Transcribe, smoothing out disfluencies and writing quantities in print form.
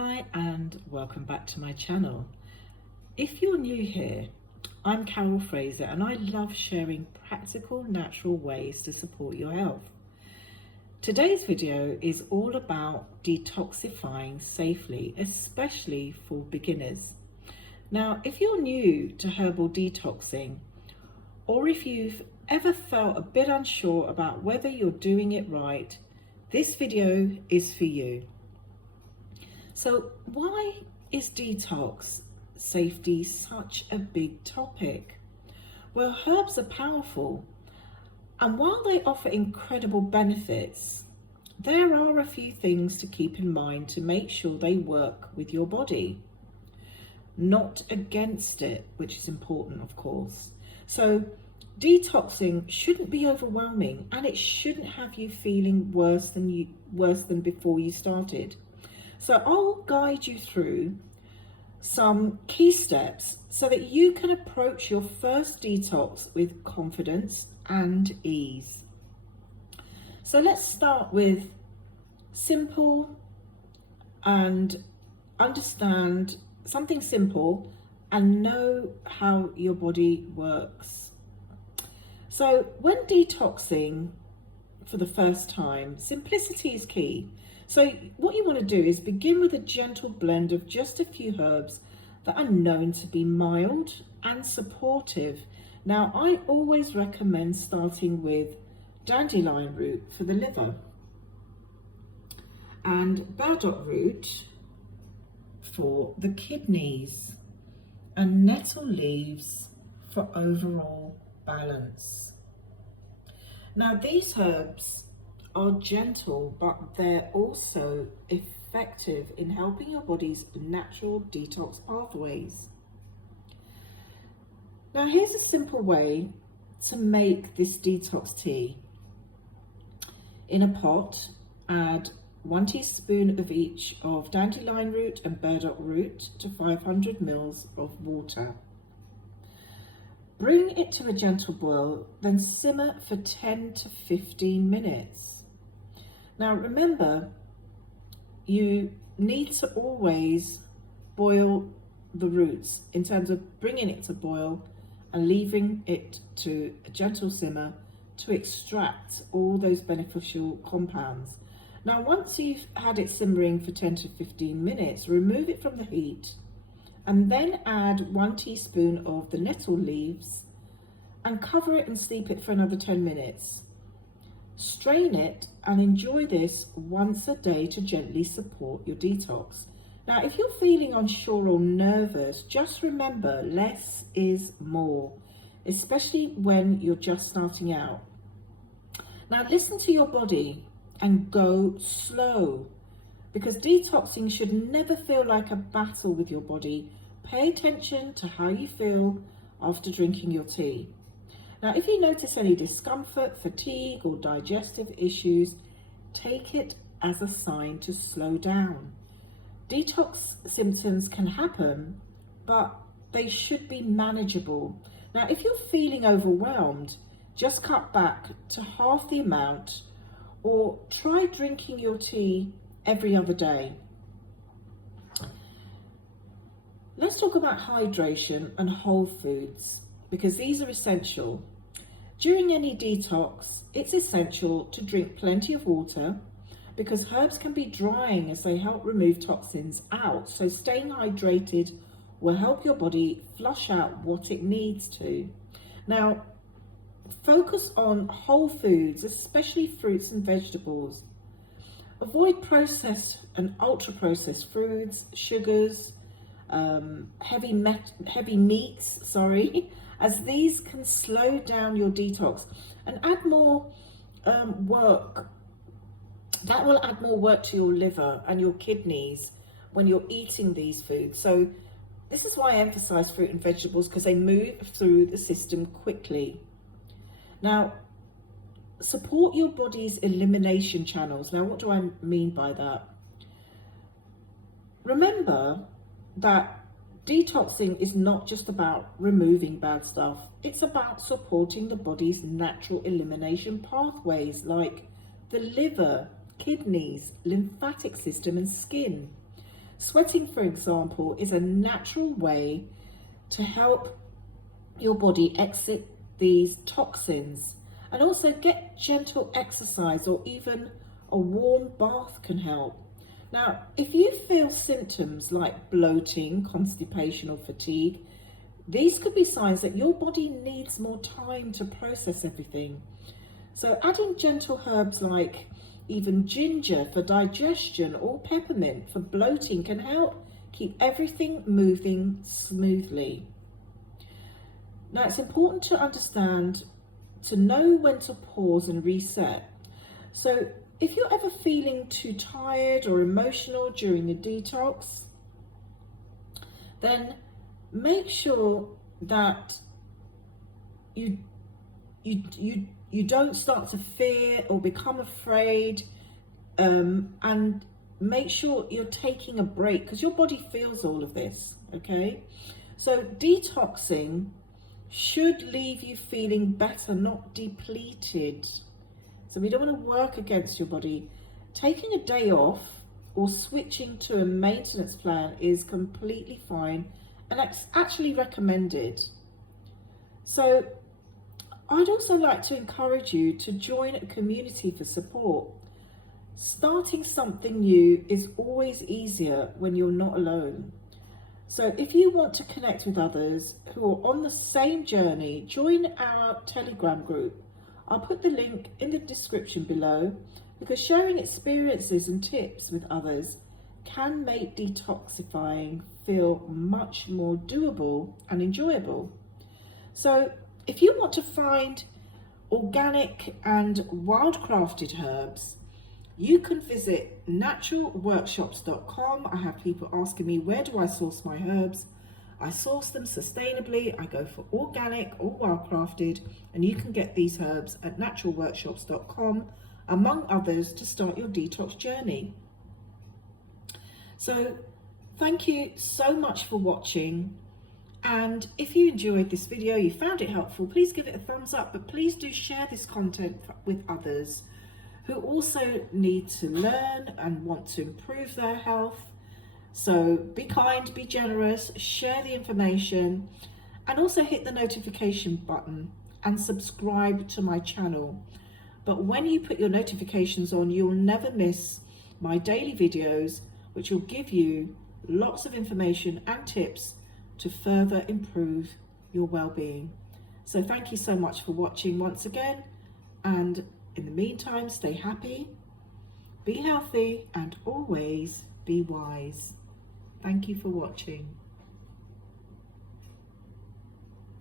Hi and welcome back to my channel. If you're new here, I'm Carol Fraser and I love sharing practical natural ways to support your health. Today's video is all about detoxifying safely, especially for beginners. Now, if you're new to herbal detoxing, or if you've ever felt a bit unsure about whether you're doing it right, this video is for you. So why is detox safety such a big topic? Well, herbs are powerful, and while they offer incredible benefits, there are a few things to keep in mind to make sure they work with your body, not against it, which is important, of course. So detoxing shouldn't be overwhelming, and it shouldn't have you feeling worse than before you started. So I'll guide you through some key steps so that you can approach your first detox with confidence and ease. So let's start with simple and understand something simple and know how your body works. So when detoxing for the first time, simplicity is key. So what you want to do is begin with a gentle blend of just a few herbs that are known to be mild and supportive. Now, I always recommend starting with dandelion root for the liver and burdock root for the kidneys and nettle leaves for overall balance. Now, these herbs are gentle, but they're also effective in helping your body's natural detox pathways. Now, here's a simple way to make this detox tea. In a pot, add 1 teaspoon of each of dandelion root and burdock root to 500 ml of water. Bring it to a gentle boil, then simmer for 10 to 15 minutes. Now remember, you need to always boil the roots in terms of bringing it to boil and leaving it to a gentle simmer to extract all those beneficial compounds. Now, once you've had it simmering for 10 to 15 minutes, remove it from the heat and then add 1 teaspoon of the nettle leaves and cover it and steep it for another 10 minutes. Strain it and enjoy this once a day to gently support your detox. Now, if you're feeling unsure or nervous, just remember less is more, especially when you're just starting out. Now, listen to your body and go slow, because detoxing should never feel like a battle with your body. Pay attention to how you feel after drinking your tea. Now, if you notice any discomfort, fatigue, or digestive issues, take it as a sign to slow down. Detox symptoms can happen, but they should be manageable. Now, if you're feeling overwhelmed, just cut back to half the amount or try drinking your tea every other day. Let's talk about hydration and whole foods, because these are essential. During any detox, it's essential to drink plenty of water because herbs can be drying as they help remove toxins out. So staying hydrated will help your body flush out what it needs to. Now, focus on whole foods, especially fruits and vegetables. Avoid processed and ultra-processed foods, sugars, heavy meats, as these can slow down your detox and add more work. That will add more work to your liver and your kidneys when you're eating these foods. So this is why I emphasize fruit and vegetables, because they move through the system quickly. Now, support your body's elimination channels. Now, what do I mean by that? Remember that detoxing is not just about removing bad stuff. It's about supporting the body's natural elimination pathways like the liver, kidneys, lymphatic system and skin. Sweating, for example, is a natural way to help your body exit these toxins, and also get gentle exercise or even a warm bath can help. Now, if you feel symptoms like bloating, constipation, or fatigue, these could be signs that your body needs more time to process everything. So adding gentle herbs like even ginger for digestion or peppermint for bloating can help keep everything moving smoothly. Now, it's important to understand, to know when to pause and reset. So if you're ever feeling too tired or emotional during the detox, then make sure that you don't start to fear or become afraid, and make sure you're taking a break, because your body feels all of this, okay? So detoxing should leave you feeling better, not depleted. So we don't want to work against your body. Taking a day off or switching to a maintenance plan is completely fine, and that's actually recommended. So I'd also like to encourage you to join a community for support. Starting something new is always easier when you're not alone. So if you want to connect with others who are on the same journey, join our Telegram group. I'll put the link in the description below, because sharing experiences and tips with others can make detoxifying feel much more doable and enjoyable. So if you want to find organic and wildcrafted herbs, you can visit naturalworkshops.com. I have people asking me, where do I source my herbs? I source them sustainably. I go for organic or wildcrafted, and you can get these herbs at naturalworkshops.com, among others, to start your detox journey. So thank you so much for watching. And if you enjoyed this video, you found it helpful, please give it a thumbs up, but please do share this content with others who also need to learn and want to improve their health. So be kind, be generous, share the information, and also hit the notification button and subscribe to my channel. But when you put your notifications on, you'll never miss my daily videos, which will give you lots of information and tips to further improve your well-being. So thank you so much for watching once again, and in the meantime, stay happy, be healthy, and always be wise. Thank you for watching.